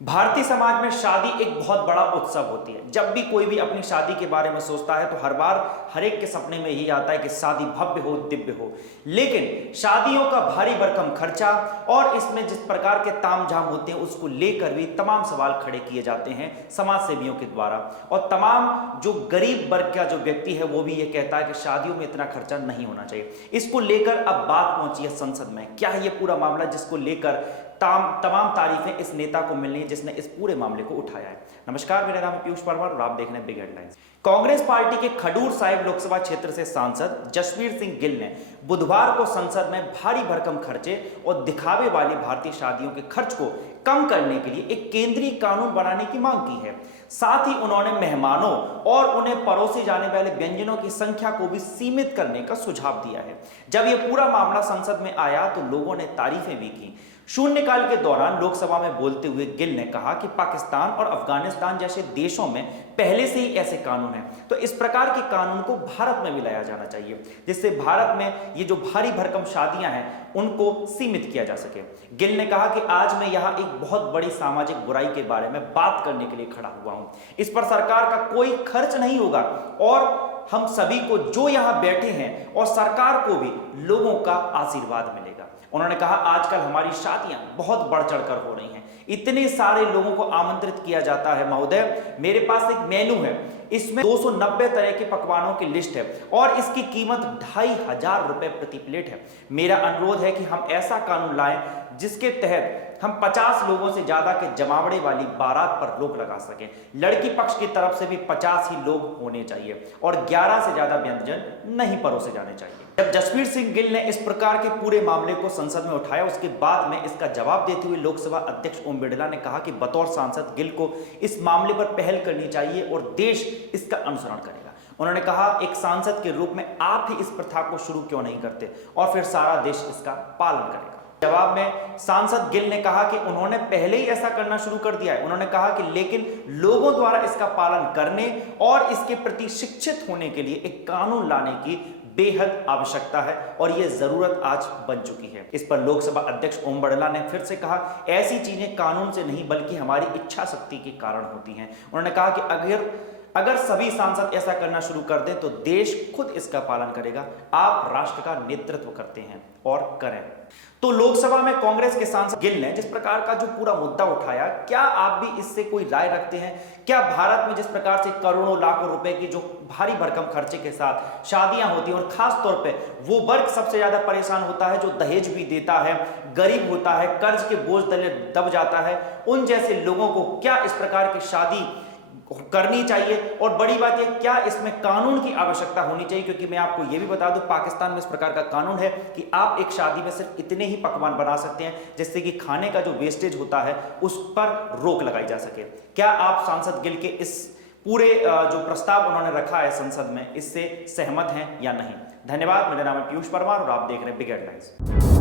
भारतीय समाज में शादी एक बहुत बड़ा उत्सव होती है। जब भी कोई भी अपनी शादी के बारे में सोचता है तो हर बार हर एक के सपने में यही आता है कि शादी भव्य हो, दिव्य हो। लेकिन शादियों का भारी भरकम खर्चा और इसमें जिस प्रकार के तामझाम होते हैं उसको लेकर भी तमाम सवाल खड़े किए जाते हैं समाज सेवियों के द्वारा। और तमाम जो गरीब वर्ग का जो व्यक्ति है वो भी ये कहता है कि शादियों में इतना खर्चा नहीं होना चाहिए। इसको लेकर अब बात पहुंची है संसद में। क्या है ये पूरा मामला जिसको लेकर तमाम तारीफें इस नेता को मिलनी है जिसने इस पूरे मामले को उठाया है। नमस्कार, मेरा नाम है पीयूष परमार और आप देख रहे हैं बिग हेडलाइंस। कांग्रेस पार्टी के खडूर साहिब लोकसभा क्षेत्र से सांसद जसवीर सिंह गिल ने बुधवार को संसद में भारी भरकम खर्चे और दिखावे वाली भारतीय शादियों के खर्च को कम करने के लिए एक केंद्रीय कानून बनाने की मांग की है। साथ ही उन्होंने मेहमानों और उन्हें परोसे जाने वाले व्यंजनों की संख्या को भी सीमित करने का सुझाव दिया है। जब यह पूरा मामला संसद में आया तो लोगों ने तारीफें भी की। शून्यकाल के दौरान लोकसभा में बोलते हुए गिल ने कहा कि पाकिस्तान और अफगानिस्तान जैसे देशों में पहले से ही ऐसे कानून हैं, तो इस प्रकार के कानून को भारत में भी लाया जाना चाहिए जिससे भारत में ये जो भारी भरकम शादियां हैं उनको सीमित किया जा सके। गिल ने कहा कि आज मैं यहाँ एक बहुत बड़ी सामाजिक बुराई के बारे में बात करने के लिए खड़ा हुआ हूँ। इस पर सरकार का कोई खर्च नहीं होगा और हम सभी को जो यहाँ बैठे हैं और सरकार को भी लोगों का आशीर्वाद मिलेगा। उन्होंने कहा आजकल हमारी शादियां बहुत बढ़ चढ़कर हो रही हैं, इतने सारे लोगों को आमंत्रित किया जाता है महोदय। मेरे पास एक मेनू है, इसमें 290 तरह के पकवानों की लिस्ट है और इसकी कीमत 2500 रुपए प्रति प्लेट है। मेरा अनुरोध है कि हम ऐसा कानून लाएं जिसके तहत हम 50 लोगों से ज्यादा के जमावड़े वाली बारात पर रोक लगा सकें। लड़की पक्ष की तरफ से भी 50 ही लोग होने चाहिए और 11 से ज्यादा व्यंजन नहीं परोसे जाने चाहिए। जब जसवीर सिंह गिल ने इस प्रकार के पूरे मामले को संसद में उठाया उसके बाद में इसका जवाब देते हुए लोकसभा अध्यक्ष ओम बिरला ने कहा कि बतौर सांसद गिल को इस मामले पर पहल करनी चाहिए और देश इसका अनुसरण करेगा। उन्होंने कहा एक सांसद के रूप में आप ही इस प्रथा को शुरू क्यों नहीं करते और फिर सारा देश इसका पालन करेगा। जवाब में सांसद गिल ने कहा कि उन्होंने पहले ही ऐसा करना शुरू कर दिया है। उन्होंने कहा कि लेकिन लोगों द्वारा इसका पालन करने और इसके प्रति शिक्षित होने के लिए एक कानून लाने की बेहद आवश्यकता है और यह जरूरत आज बन चुकी है। इस पर लोकसभा अध्यक्ष ओम बिरला ने फिर से कहा ऐसी चीजें कानून से नहीं बल्कि हमारी इच्छा शक्ति के कारण होती हैं। उन्होंने कहा कि अगर सभी सांसद ऐसा करना शुरू कर दें तो देश खुद इसका पालन करेगा। आप राष्ट्र का नेतृत्व करते हैं और करें। तो लोकसभा में कांग्रेस के सांसद गिल ने जिस प्रकार का जो पूरा मुद्दा उठाया, क्या आप भी इससे कोई राय रखते हैं? क्या भारत में जिस प्रकार से करोड़ों लाखों रुपए की जो भारी भरकम खर्चे के साथ शादियां होती हैं और खास तौर पे वो वर्ग सबसे ज्यादा परेशान होता है जो दहेज भी देता है, गरीब होता है, कर्ज के बोझ तले दब जाता है, उन जैसे लोगों को क्या इस प्रकार की शादी करनी चाहिए? और बड़ी बात यह क्या इसमें कानून की आवश्यकता होनी चाहिए? क्योंकि मैं आपको यह भी बता दूं पाकिस्तान में इस प्रकार का कानून है कि आप एक शादी में सिर्फ इतने ही पकवान बना सकते हैं जिससे कि खाने का जो वेस्टेज होता है उस पर रोक लगाई जा सके। क्या आप सांसद गिल के इस पूरे जो प्रस्ताव उन्होंने रखा है संसद में इससे सहमत हैं या नहीं? धन्यवाद। मेरा नाम है पीयूष परमार और आप देख रहे हैं बिग हेडलाइंस।